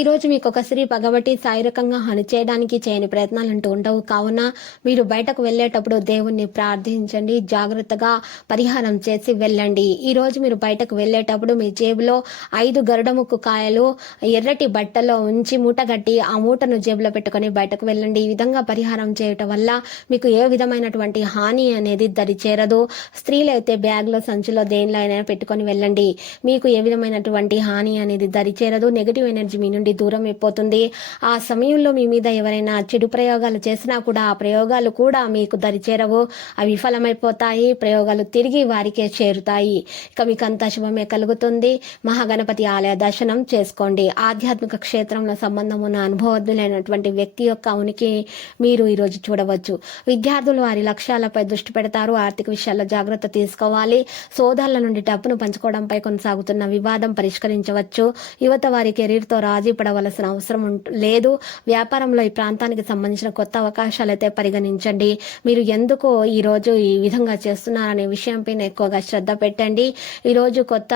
ఈరోజు మీకు ఒక స్త్రీ పగబట్టి శారీరకంగా హాని చేయడానికి చేయని ప్రయత్నాలు అంటూ ఉండవు. కావున మీరు బయటకు వెళ్ళేటప్పుడు దేవుణ్ణి ప్రార్థించండి. జాగ్రత్తగా పరిహారం చేసి వెళ్ళండి. ఈరోజు మీరు బయటకు వెళ్ళేటప్పుడు మీ జేబులో ఐదు గరుడముక్కు కాయలు ఎర్రటి బట్టలో ఉంచి మూట కట్టి ఆ మూటను జేబులో పెట్టుకొని బయటకు వెళ్ళండి. ఈ విధంగా పరిహారం చేయటం వల్ల మీకు ఏ విధమైనటువంటి హాని అనేది దరి చేరదు. స్త్రీలైతే బ్యాగ్లో సంచిలో దేనిలో అయినా పెట్టుకొని వెళ్ళండి. మీకు ఏ విధమైనటువంటి హాని అనేది దరి చేరదు. నెగిటివ్ ఎనర్జీ మీ నుండి దూరం అయిపోతుంది. ఆ సమయంలో మీ మీద ఎవరైనా చెడు ప్రయోగాలు చేసినా కూడా ఆ ప్రయోగాలు కూడా మీకు దరి చేరవు అవి విఫలమైపోతాయి. ప్రయోగాలు తిరిగి వారికే చేరుతాయి. ఇక మీకు అంత శుభమే కలుగుతుంది. మహాగణపతి ఆలయ దర్శనం చేసుకోండి. ఆధ్యాత్మిక క్షేత్రంలో సంబంధం ఉన్న అనుభవజ్ఞులైనటువంటి వ్యక్తి యొక్క ఉనికి మీరు ఈరోజు చూడవచ్చు. విద్యార్థులు వారి లక్ష్యాలపై దృష్టి పెడతారు. ఆర్థిక విషయాల్లో జాగ్రత్త తీసుకోవాలి. సోదరుల నుండి డబ్బును పంచుకోవడంపై కొనసాగుతున్న వివాదం పరిష్కరించవచ్చు. యువత వారి కెరీర్తో రాజీ పడవలసిన అవసరం లేదు. వ్యాపారంలో ఈ ప్రాంతానికి సంబంధించిన కొత్త అవకాశాలు అయితే పరిగణించండి. మీరు ఎందుకు ఈరోజు ఈ విధంగా చేస్తున్నారనే విషయంపైన ఎక్కువగా శ్రద్ధ పెట్టండి. ఈరోజు కొత్త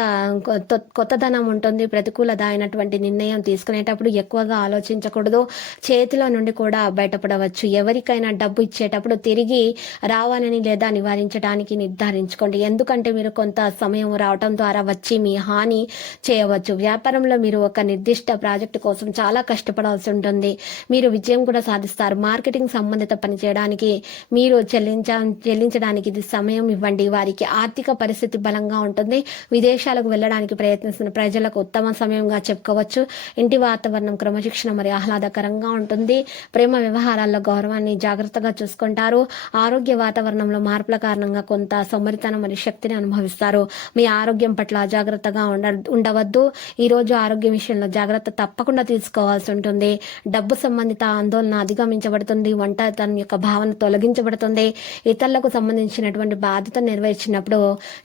కొత్త- కొత్తదనం ఉంటుంది. ప్రతికూలత అయినటువంటి నిర్ణయం తీసుకునేటప్పుడు ఎక్కువగా ఆలోచించకూడదు. చేతిలో నుండి కూడా బయటపడవచ్చు. ఎవరికైనా డబ్బు ఇచ్చేటప్పుడు తిరిగి రావాలని లేదా నివారించడానికి నిర్ధారించుకోండి. ఎందుకంటే మీరు కొంత సమయం రావటం ద్వారా వచ్చి మీ హాని చేయవచ్చు. వ్యాపారంలో మీరు ఒక నిర్దిష్ట ప్రాజెక్ట్ కోసం చాలా కష్టపడాల్సి ఉంటుంది. మీరు విజయం కూడా సాధిస్తారు. మార్కెటింగ్ సంబంధిత పని చేయడానికి మీరు చెల్లించ చెల్లించడానికి ఇది సమయం ఇవ్వండి. వారికి ఆర్థిక పరిస్థితి బలంగా ఉంటుంది. విదేశాలకు వెళ్ళడానికి ప్రయత్నిస్తున్న ప్రజలకు ఉత్తమ సమయంగా చెప్పుకోవచ్చు. ఇంటి వాతావరణం క్రమశిక్షణ మరియు ఆహ్లాదకరంగా ఉంటుంది. ప్రేమ వ్యవహారాల్లో గౌరవాన్ని జాగ్రత్తగా చూసుకుంటారు. ఆరోగ్య వాతావరణంలో మార్పుల కారణంగా కొంత సమరితనం మరియు శక్తిని అనుభవిస్తారు. మీ ఆరోగ్యం పట్ల అజాగ్రత్తగా ఉండ ఉండవద్దు. ఈ రోజు ఆరోగ్య విషయంలో జాగ్రత్త తప్ప తప్పకుండా తీసుకోవాల్సి ఉంటుంది. డబ్బు సంబంధిత ఆందోళన అధిగమించబడుతుంది. వంట తన యొక్క భావన తొలగించబడుతుంది. ఇతరులకు సంబంధించినటువంటి బాధ్యత నెరవేర్చినప్పుడు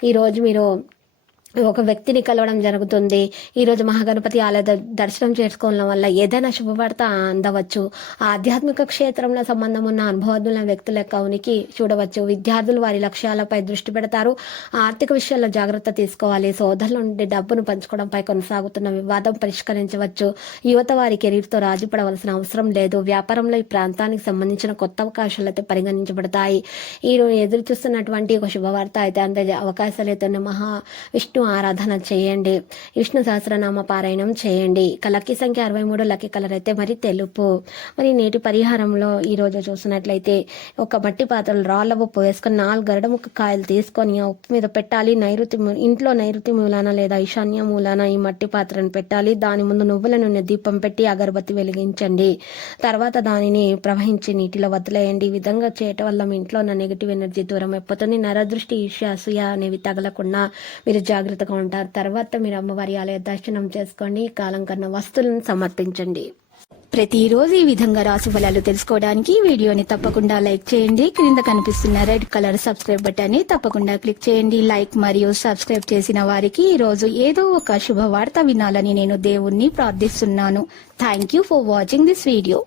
ఈరోజు మీరు ఒక వ్యక్తిని కలవడం జరుగుతుంది. ఈరోజు మహాగణపతి ఆలయ దర్శనం చేసుకోవడం వల్ల ఏదైనా శుభవార్త అందవచ్చు. ఆధ్యాత్మిక క్షేత్రంలో సంబంధం ఉన్న అనుభవజ్ఞుల వ్యక్తుల యొక్క ఉనికి చూడవచ్చు. విద్యార్థులు వారి లక్ష్యాలపై దృష్టి పెడతారు. ఆర్థిక విషయాల్లో జాగ్రత్త తీసుకోవాలి. సోదరుల నుండి డబ్బును పంచుకోవడంపై కొనసాగుతున్న వివాదం పరిష్కరించవచ్చు. యువత వారి కెరీర్తో రాజీ పడవలసిన అవసరం లేదు. వ్యాపారంలో ఈ ప్రాంతానికి సంబంధించిన కొత్త అవకాశాలైతే పరిగణించబడతాయి. ఈ రోజు ఎదురు చూస్తున్నటువంటి ఒక శుభవార్త అయితే అందే అవకాశాలు అయితే ఉన్న మహా విష్ణు ఆరాధన చేయండి. విష్ణు సహస్రనామ పారాయణం చేయండి. ఇక లక్కీ సంఖ్య అరవై మూడు లక్కీ కలర్ అయితే మరి తెలుపు. మరి నేటి పరిహారంలో ఈ రోజు చూసినట్లయితే ఒక మట్టి పాత్రలు రాళ్ళ ఉప్పు వేసుకొని నాలుగు గరడ ముక్క కాయలు తీసుకొని ఆ ఉప్పు మీద పెట్టాలి. నైరుతి ఇంట్లో నైరుతి మూలాన లేదా ఈశాన్య మూలాన ఈ మట్టి పాత్రను పెట్టాలి. దాని ముందు నువ్వుల నూనె దీపం పెట్టి అగరబత్తి వెలిగించండి. తర్వాత దానిని ప్రవహించి నీటిలో వదిలేయండి. ఈ విధంగా చేయటం వల్ల మీ ఇంట్లో ఉన్న నెగిటివ్ ఎనర్జీ దూరం అయిపోతుంది. నరదృష్టి ఈర్ష్య అసూయ అనేవి తగలకుండా మీరు జాగ్రత్తగా ఉంటారు. తర్వాత మీరు అమ్మవారి ఆలయ దర్శనం చేసుకోండి కాలం కన్నా వస్తువులను సమర్పించండి. ప్రతిరోజు ఈ విధంగా రాశి ఫలాలు తెలుసుకోవడానికి వీడియోని తప్పకుండా లైక్ చేయండి. క్రింద కనిపిస్తున్న రెడ్ కలర్ సబ్స్క్రైబ్ బటన్ని తప్పకుండా క్లిక్ చేయండి. లైక్ మరియు సబ్స్క్రైబ్ చేసిన వారికి ఈ రోజు ఏదో ఒక శుభవార్త వినాలని నేను దేవుణ్ణి ప్రార్థిస్తున్నాను. Thank you for watching this video